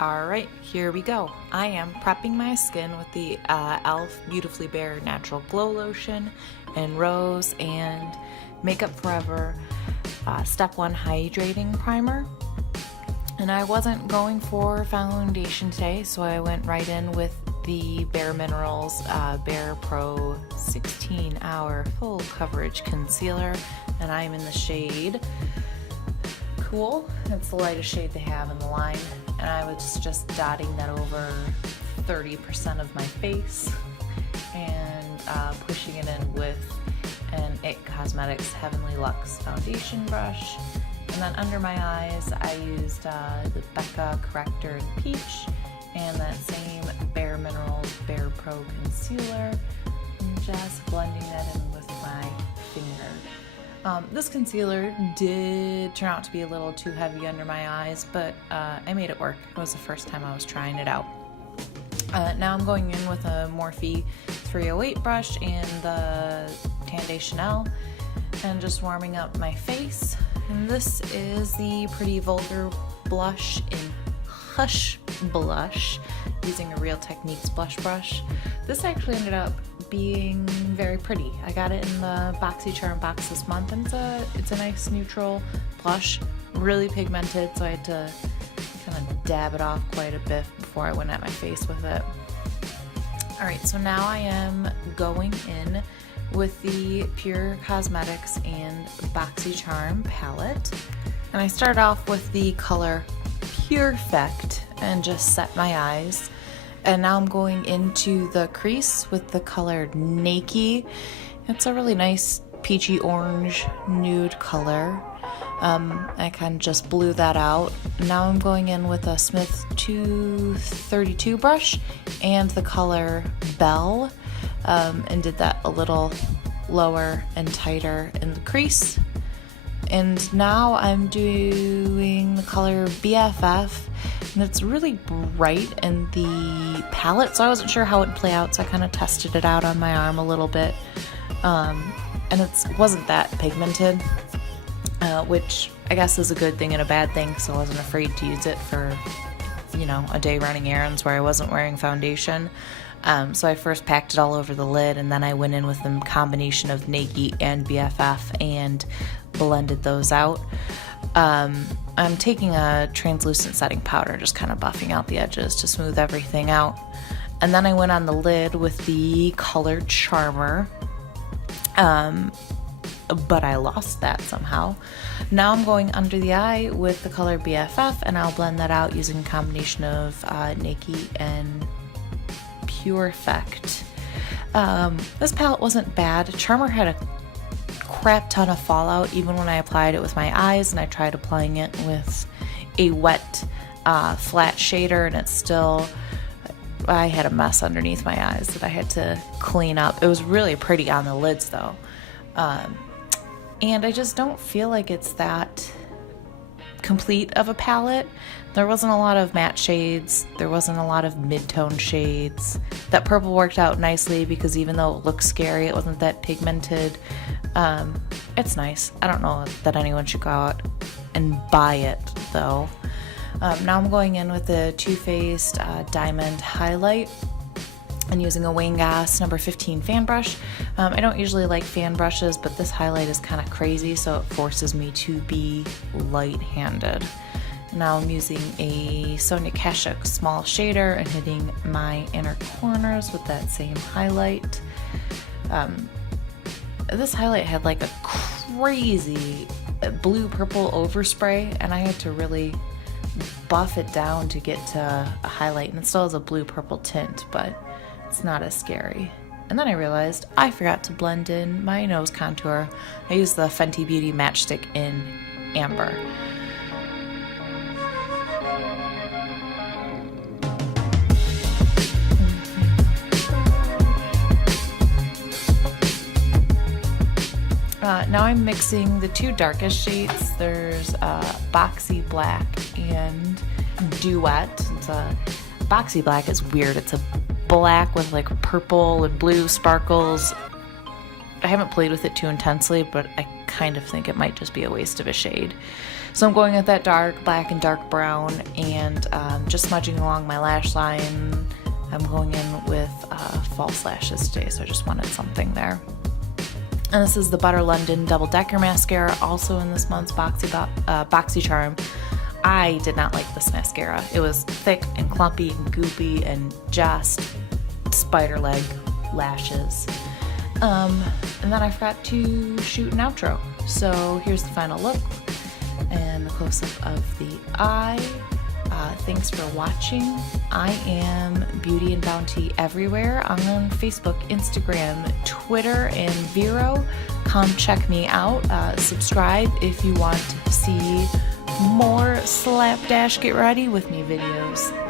Alright, here we go. I am prepping my skin with the e.l.f. Beautifully Bare Natural Glow Lotion in Rose and Makeup Forever Step 1 Hydrating Primer. And I wasn't going for foundation today, so I went right in with the Bare Minerals Bare Pro 16 Hour Full Coverage Concealer, and I'm in the shade Cool. It's the lightest shade they have in the line, and I was just dotting that over 30% of my face and pushing it in with an Pur Cosmetics Heavenly Luxe foundation brush. And then under my eyes I used the Becca Corrector in Peach and that same Bare Minerals Bare Pro Concealer, and just blending that in with my finger. This concealer did turn out to be a little too heavy under my eyes, but I made it work. It was the first time I was trying it out. Now I'm going in with a Morphe 308 brush and the Tan Chanel and just warming up my face. And this is the Pretty Vulgar blush in Hush Blush using a Real Techniques blush brush. This actually ended up being very pretty. I got it in the Boxycharm box this month, and it's a nice neutral blush, really pigmented, so I had to kind of dab it off quite a bit before I went at my face with it. Alright, so now I am going in with the Pur Cosmetics and Boxycharm palette, and I start off with the color Perfect and just set my eyes. And now I'm going into the crease with the color Naked. It's a really nice peachy orange nude color. I kind of just blew that out. Now I'm going in with a Smith 232 brush and the color Belle, and did that a little lower and tighter in the crease. And now I'm doing the color BFF, and it's really bright in the palette, so I wasn't sure how it would play out, so I kind of tested it out on my arm a little bit. And it wasn't that pigmented, which I guess is a good thing and a bad thing, so I wasn't afraid to use it for, a day running errands where I wasn't wearing foundation. So I first packed it all over the lid, and then I went in with the combination of Naked and BFF and blended those out. I'm taking a translucent setting powder, just kind of buffing out the edges to smooth everything out. And then I went on the lid with the colored Charmer, but I lost that somehow. Now I'm going under the eye with the color BFF, and I'll blend that out using a combination of Naked and Perfect. This palette wasn't bad. Charmer had a crap ton of fallout even when I applied it with my eyes, and I tried applying it with a wet flat shader, and it's still, I had a mess underneath my eyes that I had to clean up. It was really pretty on the lids though, and I just don't feel like it's that complete of a palette. There wasn't a lot of matte shades, there wasn't a lot of mid-tone shades. That purple worked out nicely because even though it looked scary, it wasn't that pigmented. It's nice. I don't know that anyone should go out and buy it though. Now I'm going in with the Too Faced Diamond Highlight and using a Wayne Goss number 15 fan brush. I don't usually like fan brushes, but this highlight is kind of crazy, so it forces me to be light-handed. Now I'm using a Sonia Kashuk small shader and hitting my inner corners with that same highlight. This highlight had like a crazy blue-purple overspray, and I had to really buff it down to get to a highlight, and it still has a blue-purple tint, but it's not as scary. And then I realized I forgot to blend in my nose contour. I used the Fenty Beauty Matchstick in Amber. Now I'm mixing the two darkest shades. There's Boxy Black and Duet. Boxy Black is weird. It's a black with like purple and blue sparkles. I haven't played with it too intensely, but I kind of think it might just be a waste of a shade. So I'm going with that dark black and dark brown, and just smudging along my lash line. I'm going in with false lashes today, so I just wanted something there. And this is the Butter London Double Decker Mascara, also in this month's Boxycharm. I did not like this mascara. It was thick and clumpy and goopy and just spider leg lashes. And then I forgot to shoot an outro. So here's the final look and a close-up of the eye. Thanks for watching. I am Beauty and Bounty everywhere on Facebook, Instagram, Twitter, and Vero. Come check me out. Subscribe if you want to see more slapdash get ready with me videos.